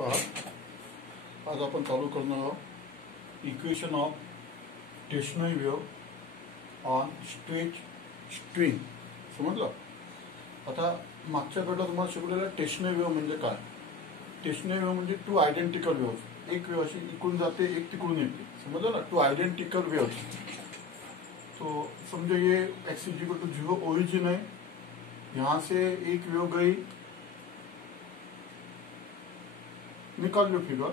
आज आपण चालू करणार आहोत equation of stationery wave on straight string. समजलं? आता मागच्या गटात तुम्हाला शिकवलेलं स्टेशनरी वेव्ह म्हणजे काय. स्टेशनरी वेव्ह म्हणजे टू आयडेंटिकल वेव्ह. एक वेव्ह अशी इकडून जाते, एक तिकडून येते. समजलं ना? Two identical wave. तो समझो ये x इक्वल टू 0 ओरिजिन है. यहां से एक वेव गई, निकाल लो फिगर.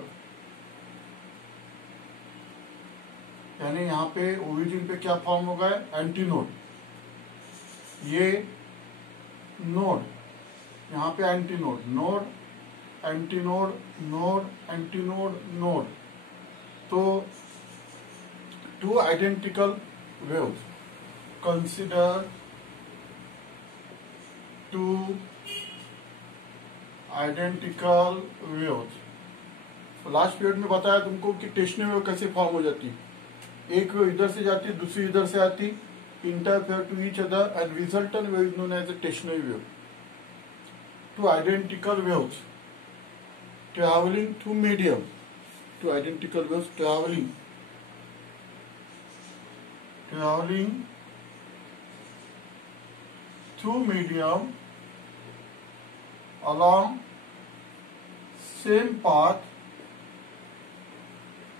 यानी यहाँ पे ओरिजिन पे क्या फॉर्म होगा, एंटी नोड. ये नोड, यहाँ पे antinode, node antinode, node antinode, node. तो two identical waves. Consider two identical waves. Last period में बताया तुमको कि स्टेशनरी वेव कैसे फॉर्म हो जाती. एक वेव इधर से जाती, दूसरी इधर से आती, interfere to each other and resultant wave is known as a stationary wave. Two identical waves travelling through medium. Two identical waves travelling through medium along same path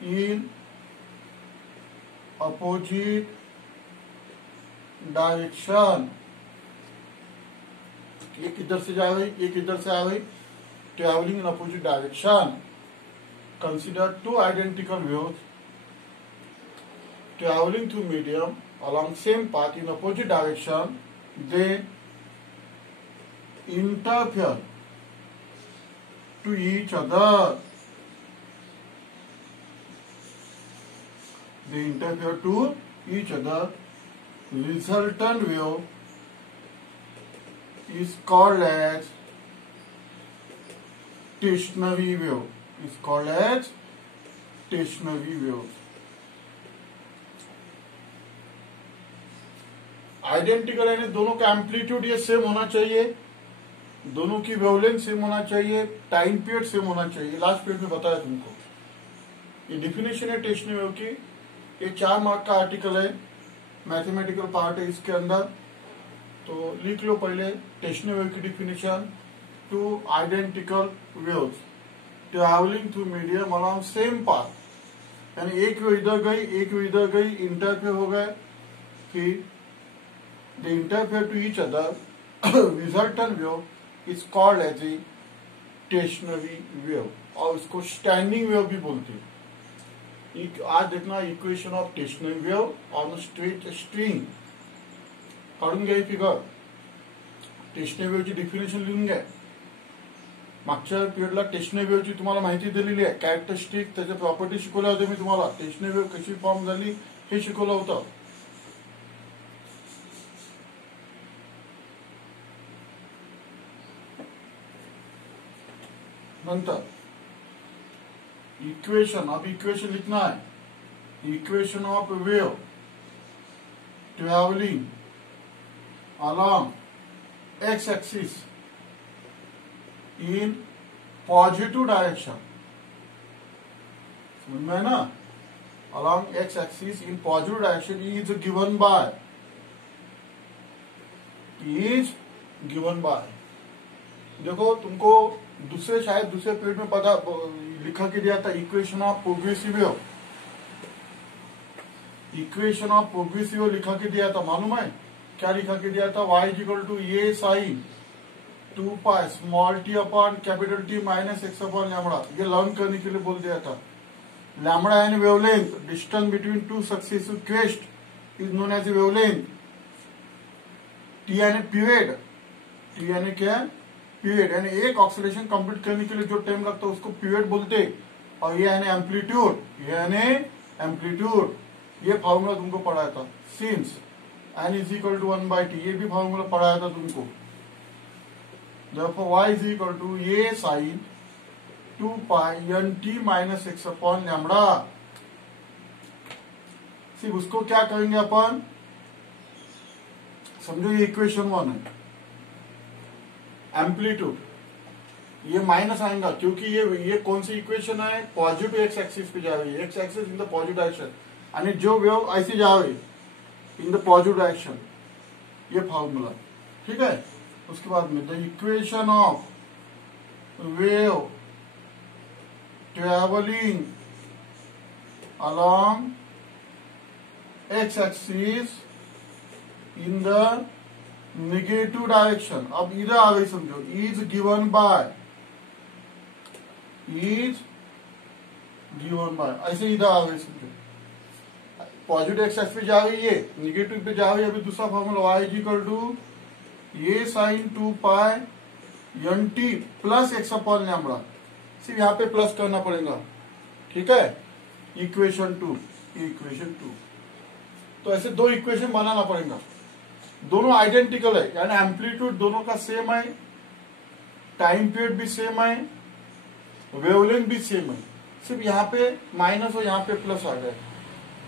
in opposite direction. एक इधर से जा रही, एक इधर से आ रही, travelling in opposite direction. Consider two identical waves traveling through medium along same path in opposite direction. They interfere to each other. They interfere to each other. Resultant wave is called as stationary wave. Is called as stationary wave. Identical यानी दोनों का amplitude ये same होना चाहिए, दोनों की wavelength same होना चाहिए, टाइम पीरियड सेम होना चाहिए. लास्ट पीरियड में बताया तुमको. ये डिफिनेशन है स्टेशनरी वेव की. ये 4 मार्क का आर्टिकल है, मैथमेटिकल पार्ट है इसके अंदर. तो लिख लो पहले स्टेशनरी वेव की definition. To identical waves travelling through medium along same path. यानी एक वेव इधर गई, एक वेव इधर गई, इंटरफेयर हो गए, फिर they interfere to each other. Resultant wave is called as a stationary wave. और इसको स्टैंडिंग वेव भी बोलते हैं. आज देखना equation of stationary wave on straight string. काढून घ्या फिगर. स्टेशनरी वेवची डिफिनेशन लिहून घ्या. मागच्या पिरियडला स्टेशनरी वेवची तुम्हाला माहिती दिलेली आहे. कॅरेक्टरिस्टिक, त्याच्या प्रॉपर्टी शिकवल्या होत्या मी तुम्हाला. स्टेशनरी वेव कशी फॉर्म झाली हे शिकवलं होतं. नंतर इक्वेशन, अब इक्वेशन लिखना है. Equation of wave travelling along x axis in positive direction. समझ में है ना? Along x axis in positive direction is given bye. देखो तुमको दूसरे पीरियड में पता लिखा के दिया था equation of progressive wave. Equation of progressive wave लिखा के दिया था. मालूम है क्या लिखा के दिया था? y equal to A sine 2 pi small T upon capital T minus x upon lambda. ये लर्न करने के लिए बोल दिया था. लैम्बडा यानी wavelength, distance between two successive crest is known as wavelength. T यानी पीरियड. टी यानी क्या? पीरियड. यानी एक ऑक्सीडेशन कंप्लीट करने के लिए जो टाइम लगता है उसको पीरियड बोलते. और ये यानी एम्पलीट्यूड. ये फॉर्मूला तुमको पढ़ाया था. Since n is equal to 1/t, ये भी फॉर्मूला पढ़ाया था तुमको. therefore y is equal to a sine 2 pi nt minus x upon lambda. सिर्फ उसको क्या करेंगे अपन, समझो ये इक्वेशन 1 है. एम्पलीट्यूड ये माइनस आएगा क्योंकि ये कौन सी इक्वेशन है, पॉजिटिव एक्स एक्सिस पे जा रही है, x axis in the positive direction, यानी जो वेव ऐसी जा रही इन द पॉजिटिव डायरेक्शन, ये फॉर्मूला, ठीक है। उसके बाद में the equation of wave travelling along x axis in the negative direction, अब इधर आ गई समझो, is given by ऐसे इधर आ गई समझो, पॉजिटिव एक्स एक्सिस पे जा रही है, निगेटिव पे जा रही है। अभी दूसरा formula y is equal to ये sine 2 pi n T plus x upon lambda, सिर्फ यहाँ पे प्लस करना पड़ेगा, ठीक है। इक्वेशन 2 तो ऐसे दो इक्वेशन बनाना पड़ेगा, दोनों आइडेंटिकल है, यानी एम्पलीट्यूड दोनों का सेम है, टाइम पीरियड भी सेम है, वेवलेंथ भी सेम है, सिर्फ यहाँ पे माइनस और यहाँ पे प्लस आ गए।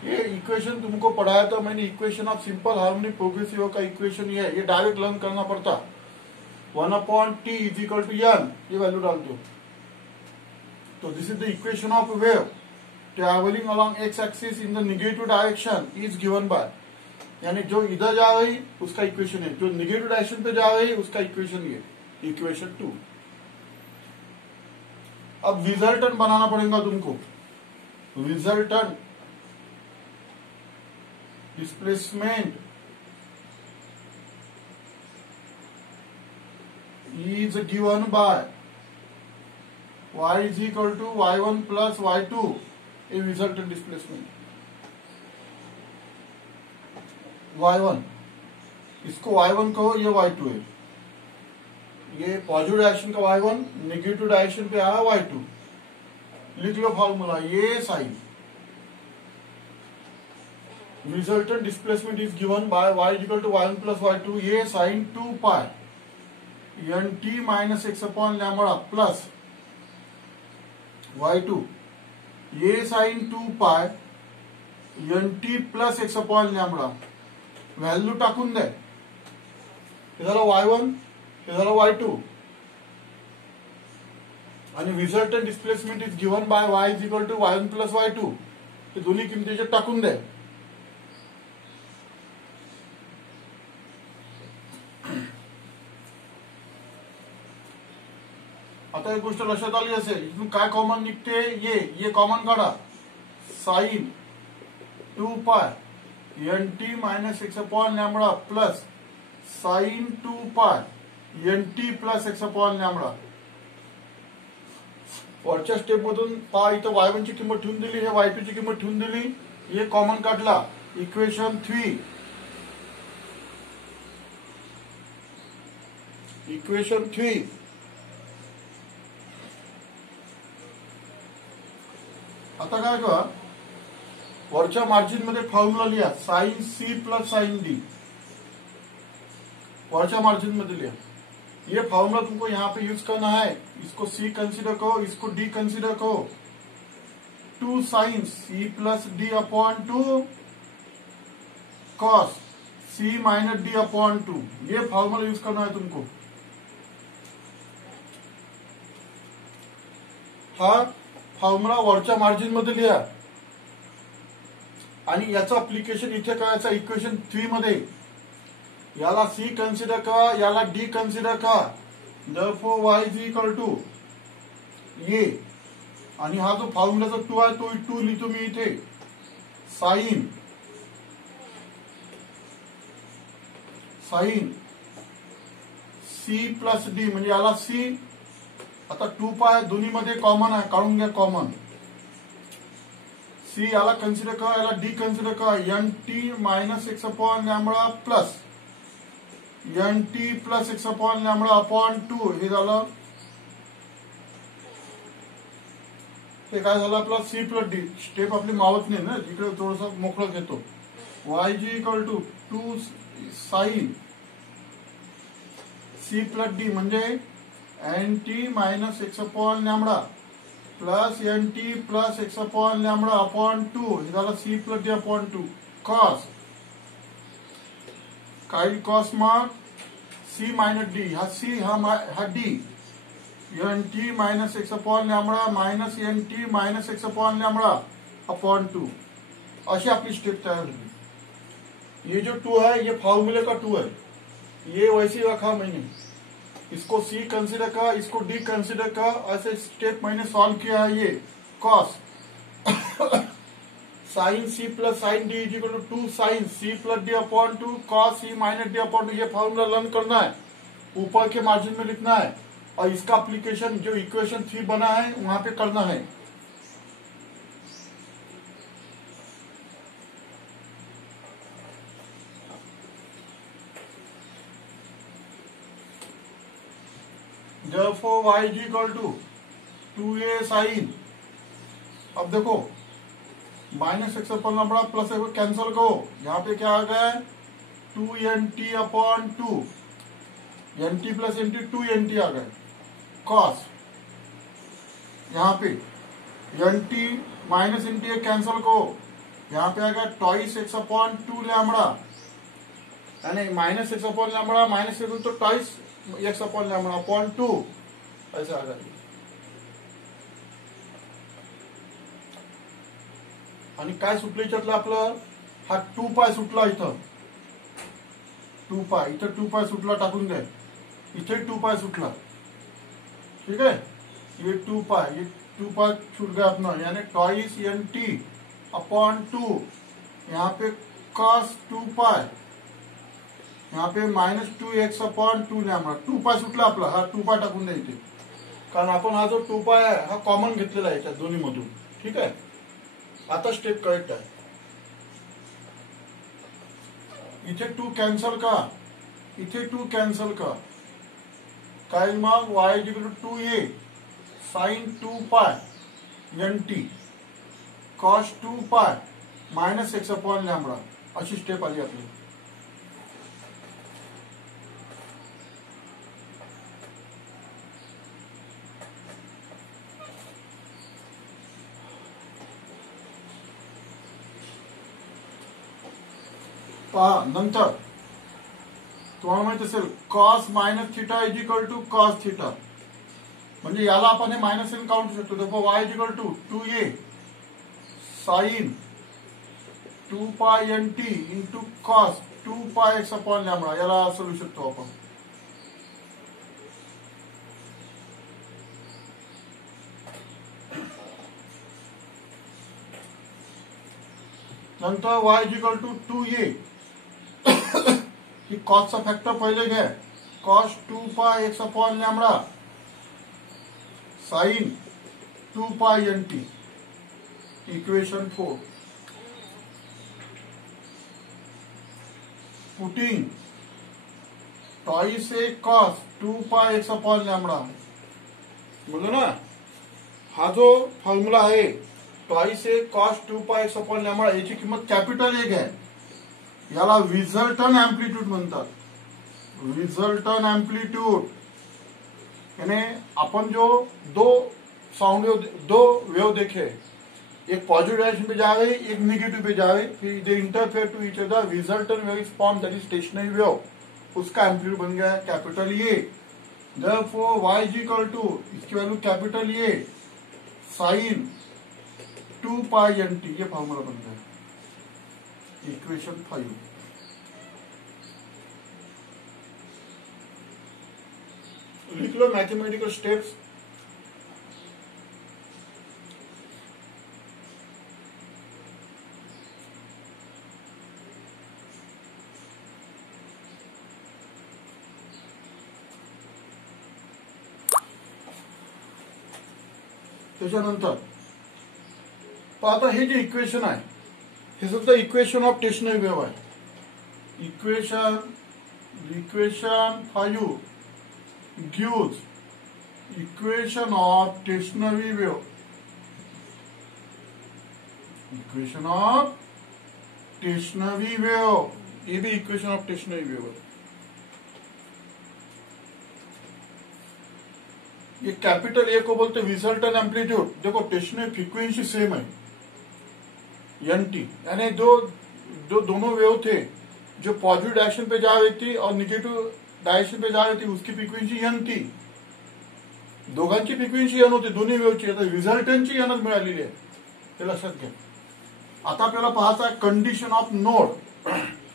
ये इक्वेशन तुमको पढ़ाया था मैंने, equation of simple harmonic progressive का इक्वेशन ये डायरेक्ट लर्न करना पड़ता, 1/t is equal to n, ये वैल्यू डाल दो। तो this is the equation of wave travelling along x axis in the negative direction is given by, यानी जो इधर जा रही उसका इक्वेशन है, जो नेगेटिव डायरेक्शन पे जा रही उसका इक्वेशन ये, इक्वेशन 2। अब रिजल्टेंट बनाना पड़ेगा तुमको, resultant displacement is given by y is equal to y1 plus y2, a resultant displacement y1, इसको y1 कहो, ये y2 है, ये पॉजिटिव डायरेक्शन का y1, नेगेटिव डायरेक्शन पे आया y2, लिख लो फॉर्मूला, ये sine resultant displacement is given by y is equal to y1 plus y2, ये sine 2 pi n t minus x upon lambda plus y2, ये sine 2 pi N T plus x upon lambda, value टाकून दे, हे झालं y1, हे झालं y2, आणि resultant displacement is given by y is equal to y1 plus y2, हे दोन्ही किमतीचे टाकून दे। आता एक गोष्ट लक्षात आली असेल, इथून काय कॉमन निघते, ये कॉमन काढा, sine 2 pi N T minus X upon lambda plus sine 2 pi N T plus x upon lambda. वरच्या स्टेप मधून पहा, इथं y1 ची किंमत ठेवून दिली, हे y2 ची किंमत ठेवून दिली, ये कॉमन काढला, इक्वेशन 3, इक्वेशन 3 आता काय करा, वरच्या मार्जिन मध्ये फॉर्म्युला लिहा, sine C plus sine D, वरच्या मार्जिन मध्ये लिहा, ये फॉर्मूला तुमको यहाँ पे यूज करना है, इसको सी कंसीडर करो, इसको डी कंसीडर करो, 2 sine C plus D upon 2 cos C minus D upon 2, ये फॉर्मूला यूज करना है तुमको। हा फॉर्म्युला वरच्या मार्जिन मध्ये लिहा आणि याचं अप्लिकेशन इथे करायचं इक्वेशन 3 मध्ये, याला सी कन्सिडर करा, याला डी कन्सिडर करा, therefore y is equal to ये, आणि हा जो फॉर्म्युलाचा 2 आहे तो 2 लिहितो मी इथे, साइन सी प्लस डी, म्हणजे याला सी, आता 2 पाय दोन्ही मध्ये कॉमन आहे, काढून घ्या कॉमन, सी याला कन्सिडर करा, याला डी कन्सिडर करा, N T minus X upon lambda plus N T plus x upon lambda upon 2, हे झालं, हे काय झालं आपला सी प्लस डी, स्टेप आपली मावत नाही ना, इकडे थोडस मोकळं घेतो, Y G equal to 2 sine C plus D म्हणजे n t minus x upon lambda plus N T plus x upon lambda upon 2, हे झालं C plus D upon 2 cos, काय कॉस मग सी माइनस डी, हा C हा D, n t minus x upon lambda minus n t minus x upon lambda upon 2 अशी आपली step तयार होगी। ये जो 2 है ये फॉर्मूले का 2 है, ये वैसे ही रखा मैंने, इसको सी कंसिडर का, इसको डी कंसिडर का, ऐसे स्टेप मैंने सॉल्व किया है। ये cos sine C plus sine D is equal to 2 sine C plus D upon 2 cos C minus D upon 2। ये फॉर्मूला लर्न करना है, ऊपर के मार्जिन में लिखना है और इसका एप्लीकेशन जो इक्वेशन 3 बना है वहां पे करना है। Therefore y is equal to 2a sin, अब देखो minus x upon lambda plus x cancel करो, यहाँ पे क्या आ गया है 2nt upon 2, nt plus nt 2nt आ गए, कॉस यहाँ पे nt माइनस nt कैंसिल करो, यहाँ पे आ गया ट्वाइस एक्स अपॉन 2 लैम्बडा, यानी minus x upon lambda minus x तो twice x upon lambda upon 2 ऐसा आ जाएगा। आणि काय सुटलं याच्यातलं आपलं, हा 2 पाय सुटला, इथं 2 पाय, इथं 2 पाय सुटला, टाकून दे, इथे 2 पाय सुटला, ठीक है, ये 2 पाय, ये 2 पाय छूट गया अपना, यानी ट्वाइस एन टी अपॉन 2, यहाँ पे कॉस 2 पाय, यहाँ पे माइनस 2x अपॉन 2 लॅम्बडा, 2 पाय सुटला आपला, हा 2 पाय टाकून द्या इथे, कारण आपण हा जो 2 पाय आहे हा कॉमन घेतलेला आहे याच्यात दोन्ही मधून, ठीक आहे। आता स्टेप करेक्ट आहे, इथे 2 कॅन्सल का, इथे 2 कॅन्सल का, काय मग y is equal to 2a sine 2 pi N T cos 2 pi minus x upon lambda अशी स्टेप आली आपली। पहा नंतर तुम्हाला माहित असेल cos minus theta is equal to cos theta, म्हणजे याला आपण हे मायनस एन काउंट शकतो, देखो y is equal to 2a sine 2 pi N T into cos 2 pi x upon lambda, याला असं लिहू शकतो आपण। नंतर y is equal to 2a, कॉसचा फॅक्टर पहिले घ्या, cos 2 pi x upon lambda sine 2 pi N t, equation 4, putting twice A cos 2 pi x upon lambda, बोलो ना, हा जो फॉर्म्युला आहे twice A cos 2 pi x upon lambda, याची किंमत कॅपिटल एक आहे, याला रिझल्टंट एम्प्लीट्यूड म्हणतात, रिझल्टंट एम्प्लीट्यूड, यानी अपन जो दो साउंड दो वेव देखे, एक पॉजिटिव डायरेक्शन पे जा रही, एक नेगेटिव पे जा रही, फिर they interfere to each other, resultant wave is form that is stationary wave, उसका एम्प्लीट्यूड बन गया capital A. Therefore y is equal to, इसकी value capital A sine 2 pi n t, ये फॉर्मूला बन गया, इक्वेशन 5। लिख लो मैथमेटिकल स्टेप्स, त्याच्यानंतर आता हे जे इक्वेशन आहे हे सुद्धा इक्वेशन ऑफ स्टेशनरी वेव्ह आहे, equation 5 gives equation of stationary wave, equation of stationary wave, ये भी इक्वेशन ऑफ स्टेशनरी वेव है। ये कैपिटल ए को बोलते रिजल्टेंट एम्पलीट्यूड, देखो स्टेशनरी फ्रीक्वेंसी सेम है एन टी, यानी जो दोनों वेव थे, जो पॉजिटिव डायरेक्शन पे जा रही थी और निगेटिव डायरेक्शन पे जा रही थी, उसकी फ्रीक्वेंसी एन थी, दोघांची फ्रिक्वेन्सी एन होती, दोन्ही वेव्हची. आता रिझल्टंटची एनच मिळालेली आहे, हे लक्षात घ्या. आता आपल्याला पाहायचं आहे condition of node.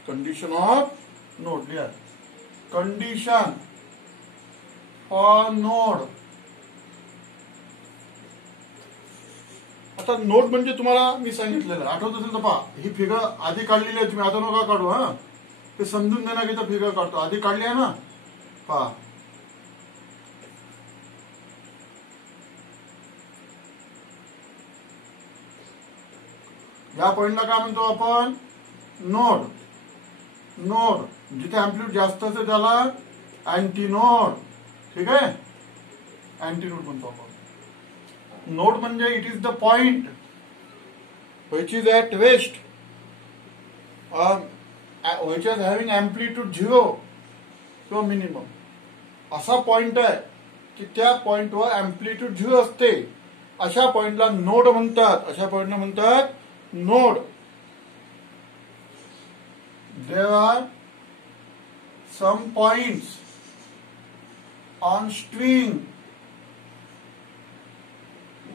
Condition of node लिहा. Condition for node. आता नोड म्हणजे तुम्हाला मी सांगितलेलं आठवत असेल तर पहा, ही फिगर आधी काढलेली आहे तुम्ही, आता नका काढू. हा, ते समजून देण्याकरिता फिगर काढतो. आधी काढली आहे ना, पहा. या पॉइंटला काय म्हणतो आपण? नोड. नोड जिथे अँप्लिट्यूड जास्त असते त्याला अँटीनोड. ठीक आहे, अँटीनोड म्हणतो आपण. नोड म्हणजे it is the point which is at rest which is having amplitude 0 किंवा मिनिमम. असा पॉइंट आहे की त्या पॉइंटवर अँप्लिट्यूड 0 असते, अशा पॉइंटला नोड म्हणतात. अशा पॉइंटला म्हणतात node. There are some points on string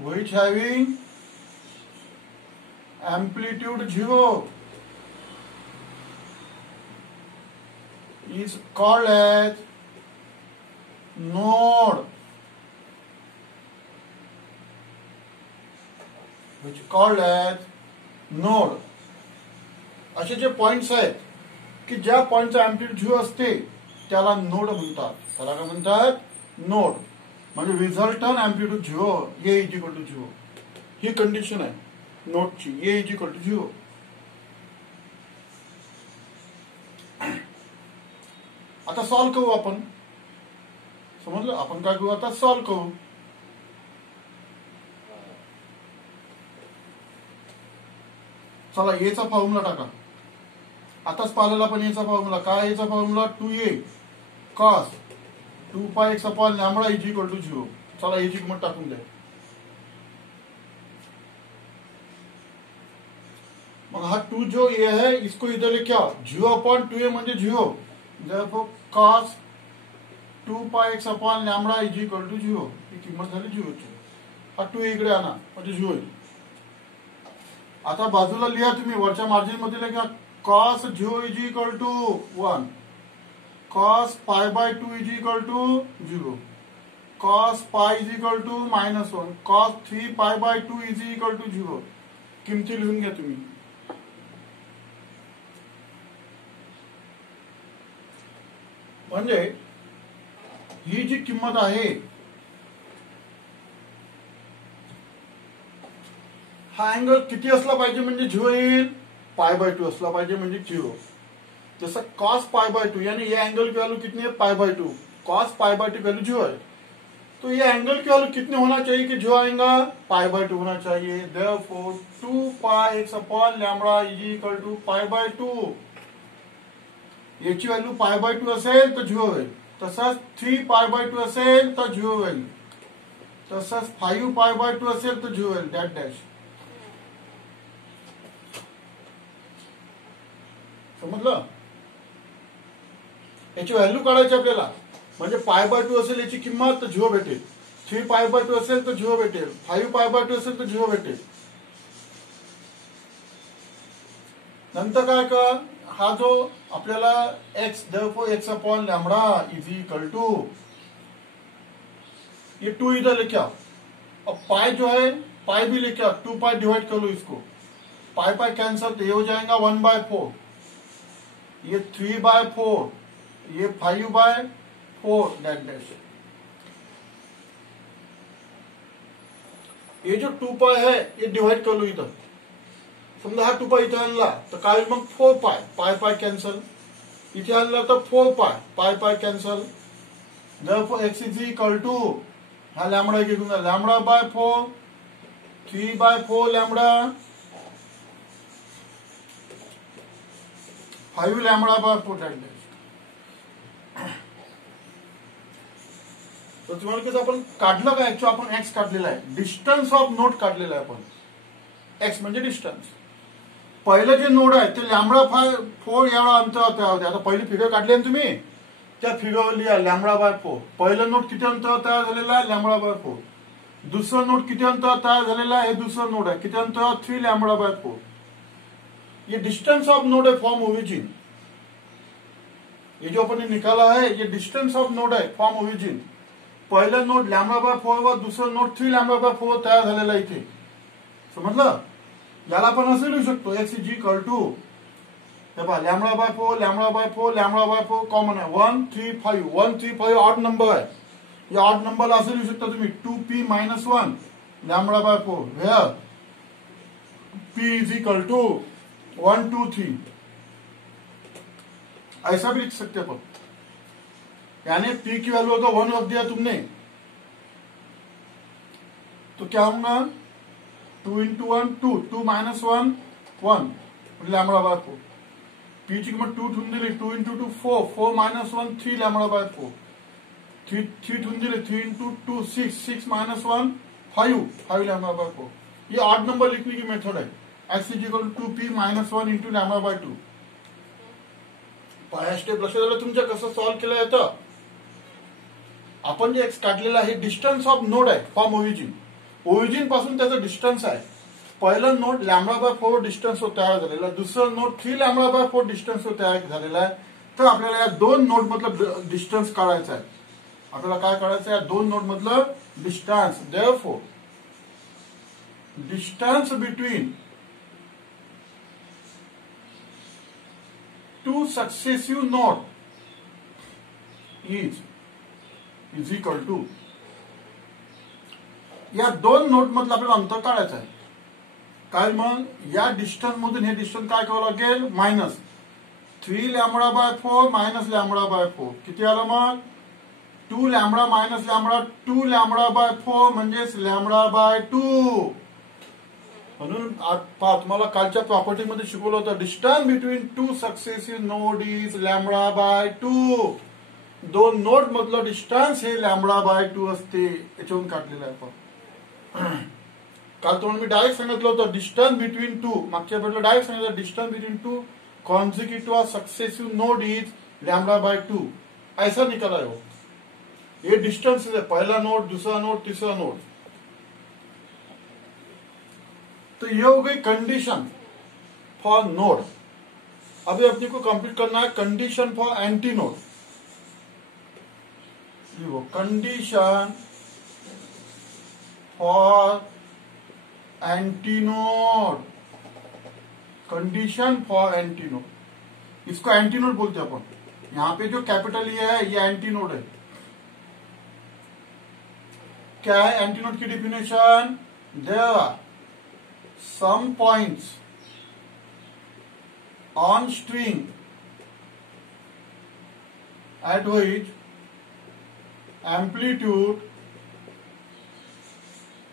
which having amplitude 0 is called as node, which called as node. असे जे पॉइंट्स आहेत की ज्या पॉइंटचा अँप्लिट्यूड 0 असते त्याला नोड म्हणतात. त्याला काय म्हणतात? नोड. म्हणजे resultant amplitude 0, A is equal to 0. ही कंडिशन आहे नोडची, ए इज इक्वल टू 0. आता सॉल्व करू आपण. समजलं? आपण काय करू आता? सॉल्व करू. चला, एचा फॉर्म्युला टाका. आताच पाहिलेला पण एचा फॉर्म्युला काय? एचा formula 2a cos 2 pi x upon lambda is equal to 0. चला, एची किंमत टाकून द्या. मग हा 2 जो ए है इसको इधर लेके आओ. 0 अपॉन 2a म्हणजे 0. therefore cos 2 pi x upon lambda is equal to 0. ही किंमत झाली 0 ची. हा 2 इकडे आणा म्हणजे 0 होईल. आता बाजूला लिहा तुम्ही, वरच्या मार्जिन मध्ये लिहा cos 0 is equal to 1, cos pi by 2 is equal to 0, cos pi is equal to -1, cos 3 pi by 2 is equal to 0. किमती लिहून घ्या तुम्ही. म्हणजे ही जी किंमत आहे, हा अँगल किती असला पाहिजे म्हणजे 0 येईल? पाय बाय 2 असला पाहिजे म्हणजे 0. जैसा cos पाई बाय 2, यानी ये एंगल की वैल्यू कितनी है? पाई by 2. cos pie by 2 value 0 है, तो ये एंगल की वैल्यू कितने होना चाहिए कि जो आएगा? पाई बाय 2 होना चाहिए. Therefore 2 pi x upon lambda is equal to pi by 2. याची व्हॅल्यू पाय बाय 2 असेल तर 0 होईल. तसंच 3 पाय बाय 2 असेल तर 0 होईल. तसंच 5 पाय बाय 2 असेल तर 0 होईल. That dash. समजलं? याची व्हॅल्यू काढायची आपल्याला. म्हणजे पाय बाय 2 असेल याची किंमत तर 0 भेटेल. 3 पाय बाय 2 असेल तर 0 भेटेल. 5 पाय बाय 2 असेल तर 0 भेटेल. नंतर काय कर, हा जो आपल्याला x therefore x upon lambda is equal to, ये 2 इधर लेके आओ. अब पाई जो है पाई भी लेके आओ. 2 पाई डिवाइड कर लो इसको. पाई पाई कैंसल, तो ये हो जाएगा 1/4. ये 3/4, ये 5/4. That dash. ये जो 2 पाई है ये डिवाइड कर लो इधर. समजा हा 2 पाई इथे आणला तर काय मग 4 पाय. Pi pi cancel. इथे आणला तर 4 pi. Pi pi cancel. Therefore x is equal to, हा लॅम्बडा घेऊन जा, lambda by 4, 3/4 lambda, 5 lambda by 4. That dash. तर तुम्हाला कसं आपण काढलं का? ऍक्च्युअली आपण एक्स काढलेला आहे. डिस्टन्स ऑफ नोड काढलेला आहे आपण. एक्स म्हणजे डिस्टन्स. पहिलं जे नोड आहे ते लॅम्बडा 4 एवढा अंतरावर होते. आता पहिली फिगर काढली ना तुम्ही, त्या फिगरवर लिहा λ/4. पहिलं नोट किती अंतर तयार झालेला आहे λ/4. दूसरा नोट किती अंतर तयार झालेला आहे, हे दूसरा नोट आहे किती अंतर 3 λ/4. ये डिस्टेंस ऑफ नोड है फॉर्म ओरिजिन. ये जो अपन ने निकाला है ये डिस्टेंस ऑफ नोड है फॉर्म ओरिजिन. पहिलं नोट λ/4 वर दुसरं नोट 3 λ/4 तयार झालेला इथे. समजलं. याला आपण असं लिहू शकतो x is equal to λ/4 λ/4 λ/4 common आहे 1 3 5. 1 3 5 ऑड नंबर आहे. या ऑड नंबरला असं लिहू शकता तुम्ही 2p - 1 λ/4 where p is equal to 1 2 3. ऐसा भी लिख सकते हैं. यानी p की वैल्यू अगर 1 रख दिया तुमने तो क्या होगा 2 × 1 2 2 - 1 1 λ/4. p ची किंमत 2 ठेवून दिली 2 × 2 4 4 - 1 3 λ/4. 3 ठेवून दिले 3 × 2 6 6 - 1 5 5 λ/4. ये ऑड नंबर लिखने की मेथड है. x is equal to 2p - 1 × λ/2. पहिला स्टेप लक्षात आलं तुमच्या कसं सॉल्व्ह केलं येतं. आपण जे एक्स काढलेला आहे डिस्टन्स ऑफ नोड आहे फ्रॉम ओरिजिन. ओरिजिन पासून त्याचं डिस्टन्स आहे. पहिलं नोड λ/4 डिस्टन्स तयार झालेला, दुसरं नोड 3 λ/4 डिस्टन्स तयार झालेला आहे. तर आपल्याला या दोन नोड मधलं डिस्टन्स काढायचं आहे. आपल्याला काय काढायचं आहे, या दोन नोड मधलं distance. Therefore distance between two successive node is equal to या दोन नोड मधलं आपल्याला अंतर काढायचं आहे. काय मग या डिस्टन्स मधून हे डिस्टन्स काय करावं लागेल -3 λ/4 λ/4 किती आलं मग 2 λ - λ 2 λ/4 म्हणजेच λ/2. म्हणून तुम्हाला कालच्या प्रॉपर्टी मध्ये शिकवलं होतं distance between two successive node is λ/2. दोन नोड मधलं डिस्टन्स हे λ/2 असते. याच्यावरून काढलेलं आहे आपण. काल तुम्हाला मी डायरेक्ट सांगितलं होतं डिस्टन्स बिटवीन टू, मागच्या वेळेला डायरेक्ट सांगितलं distance between two consecutive successive node is λ/2. ऐसा निकाला है वो. ये डिस्टन्स है पहला नोड दूसरा नोड तीसरा नोड. तो ये हो गई कंडीशन फॉर नोड. अभी अपने को कंप्लीट करना है कंडीशन फॉर एंटी नोड. वो condition for anti node. Condition for anti node, इसको एंटी नोड बोलते हैं अपन. यहां पे जो कैपिटल ये है ये एंटी नोड है. क्या है एंटी नोड की definition, there are some points on string at which amplitude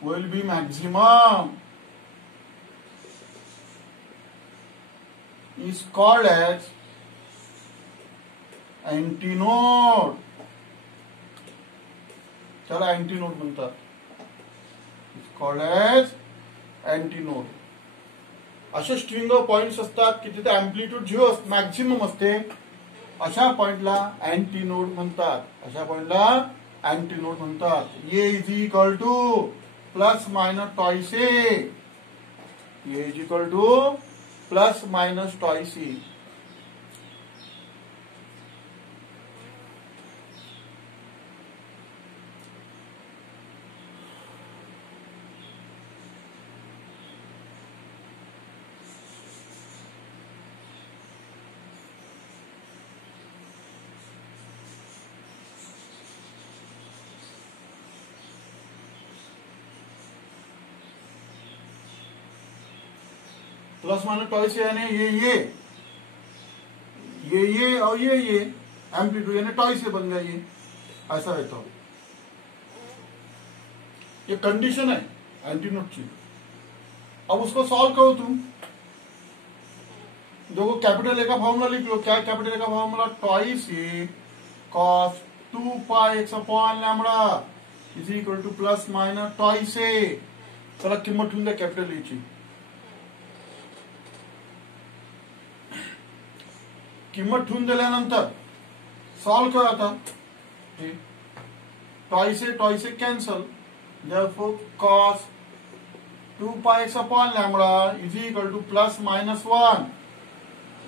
will be maximum is called as antinode. चला एंटीनोड म्हणतात. is called as antinode. असे स्ट्रिंग ऑफ पॉइंट्स असतात की तिथे अँप्लिट्यूड 0 मॅक्झिमम असते. अशा पॉइंटला अँटीनोड म्हणतात. अशा पॉइंटला अँटीनोड म्हणतात. ये is equal to plus minus twice A. ये is equal to plus minus twice A. Plus minus twice यानी ये और ये एम्पलीट्यूड यानी टॉइस से बन गया. ये ऐसा रहता. ये कंडीशन है एंटीनोड की. अब उसको सॉल्व करो तुम. देखो कैपिटल ए का फॉर्मूला लिख लो. क्या कैपिटल ए का formula, twice A cos 2 pi x upon lambda is equal to plus minus twice A. चला किंमत ठेवून द्या कॅपिटल ए ची. किंमत ठेवून दिल्यानंतर सॉल्व करा था, toy say cancel, therefore cos 2 pi x upon lambda is equal to plus minus 1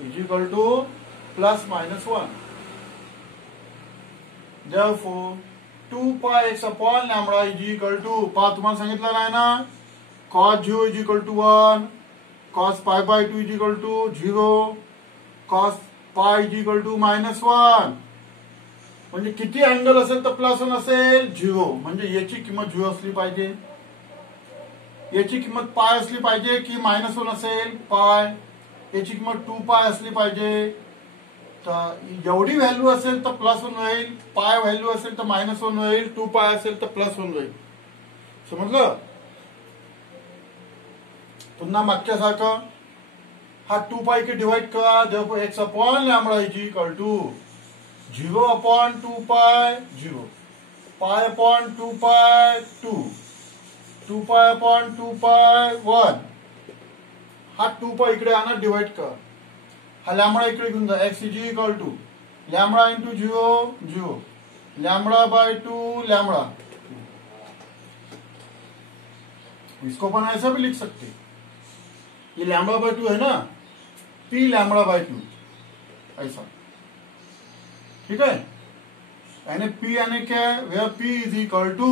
is equal to plus minus 1. Therefore 2 pi x upon lambda is equal to, पहा तुम्हाला सांगितलं नाही ना, cos 0 is equal to 1, cos pi by 2 is equal to 0, cos pi is equal to minus 1. म्हणजे किती angle असेल तर plus 1 असेल, 0. म्हणजे याची किंमत 0 असली पाहिजे, याची किंमत पाय असली पाहिजे की मायनस 1 असेल पाय, याची किंमत 2 पाय असली पाहिजे. तर एवढी व्हॅल्यू असेल तर प्लस 1 होईल, पाय व्हॅल्यू असेल तर मायनस 1 होईल, 2 पाय असेल तर प्लस 1 होईल. समजलं? पुन्हा मागच्या सारखं हा 2 पाय के डिवाइड करा, therefore x upon lambda is equal to 0 upon 2 pi 0, pi upon 2 pi 2, 2 pi upon 2 pi 1. हा 2 pi इकडे आणा, डिवाइड कर, हा लॅम्बडा इकडे घेऊन जा, x is equal to lambda into 0 0, lambda by 2 lambda. इसको अपन ऐसा भी लिख सकते, ये लैम्बडा बाय 2 है ना, p लैम्बडा बाय 2 ऐसा, ठीक है. यानी P यानी क्या है, where P is equal to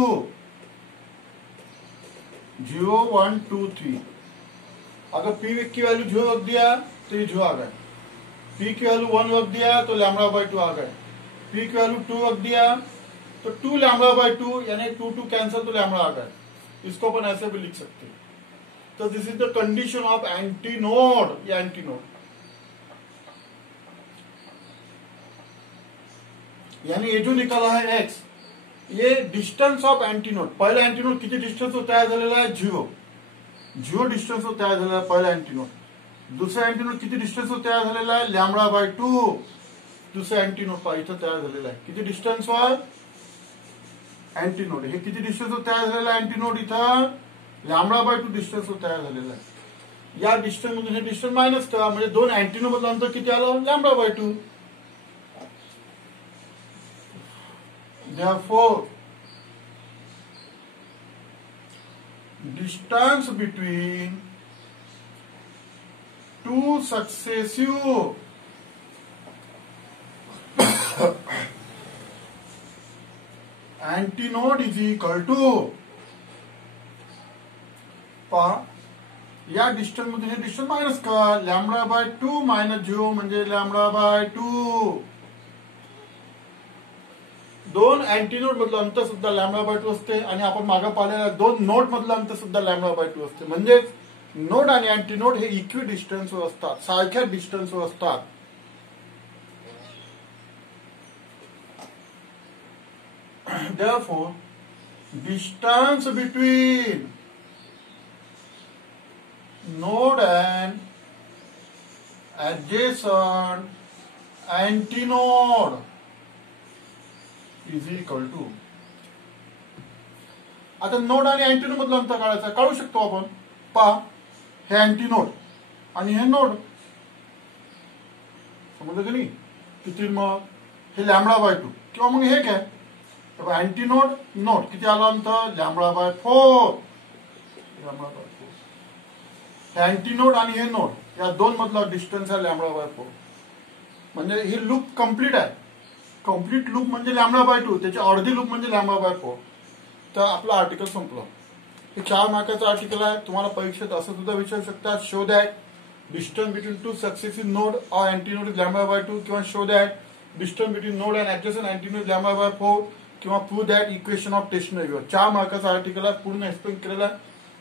0 1 2 3. अगर P की वैल्यू 0 रख दिया तो ये 0 आ गए, P की वैल्यू 1 रख दिया तो लैम्बडा बाय 2 आ गए, P की वैल्यू 2 रख दिया तो 2 लैम्बडा बाय 2 यानी 2 2 कैंसिल तो लैम्बडा आ गए. इसको अपन ऐसे भी लिख सकते हैं. तो this is the condition of antinode या एंटीनोड. यानी ये जो निकाला है x, ये डिस्टन्स ऑफ अँटीनोड. पहिला अँटीनोड किती डिस्टन्स तयार झालेला आहे, 0 डिस्टन्स तयार झालेला आहे पहिला अँटीनोड. दुसरा अँटीनोड किती डिस्टन्स तयार झालेला आहे, लॅम्बडा बाय 2. दुसरा अँटीनोड इथं तयार झालेला आहे, किती डिस्टन्स वर अँटीनोड, हे किती डिस्टन्स तयार झालेला आहे अँटीनोड, इथं लॅम्बडा बाय 2 डिस्टन्स तयार झालेला आहे. या डिस्टन्स मधून हे डिस्टन्स मायनस करा, म्हणजे दोन अँटीनोड मधलं अंतर किती आलं, lambda by 2. Therefore, distance between two successive antinode is equal to, पहा या डिस्टन्स मधून हे डिस्टन्स मायनस करा, लॅम्बडा बाय 2 मायनस 0 म्हणजे लॅम्बडा बाय 2. दोन अँटीनोड मधलं अंतर सुद्धा लॅम्बडा बाय 2 असते, आणि आपण मागे पाहिलेल्या दोन नोड मधलं अंतर सुद्धा लॅम्बडा बाय 2 असते. म्हणजे नोड आणि अँटीनोड हे इक्वी डिस्टन्सवर असतात, सारख्या डिस्टन्सवर असतात. Therefore, distance between node and adjacent antinode is equal to, आता नोड आणि अँटीनोड मधलं अंतर काढायचं, काढू शकतो आपण. पहा हे अँटीनोड आणि हे नोड, समजलं की नाही, किती मग हे लॅम्बडा बाय 2, किंवा मग हे काय अँटीनोड नोड, किती आलं अंतर, लॅम्बडा बाय 4. लॅम्बडा बाय 4 हे अँटीनोड आणि हे नोड या दोन मधला डिस्टन्स आहे लॅम्बडा बाय 4. म्हणजे ही लूप कंप्लीट आहे. कंप्लीट लूप म्हणजे लॅम्बडा बाय 2, त्याची अर्धी लूप म्हणजे लॅम्बडा बाय 4. तर आपलं आर्टिकल संपलं. हे 4 मार्काचं आर्टिकल आहे. तुम्हाला परीक्षेत असं सुद्धा विचारू शकतात, show that distance between two successive node or antinode is lambda by 2, किंवा show that distance between node and adjacent antinode is lambda by 4, किंवा prove that equation of stationary. 4 मार्काचं आर्टिकल आहे, पूर्ण एक्सप्लेन केलेलं आहे.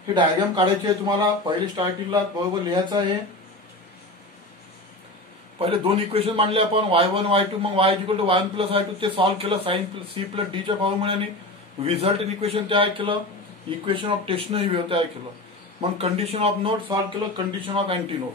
हे डायग्राम काढायची आहे तुम्हाला, पहिले स्टार्टिंगला बरोबर लिहायचं आहे. पहिले दोन इक्वेशन मांडले आपण, y1 y2, मग y equal to y1 plus y2 ते सॉल्व्ह केलं साइन c प्लस d च्या फॉर्म्युल्याने. रिझल्ट इक्वेशन तयार केलं, इक्वेशन ऑफ टेस्टनरी तयार केलं, मग कंडिशन ऑफ नोड सॉल्व्ह केलं, कंडिशन ऑफ अँटीनोड.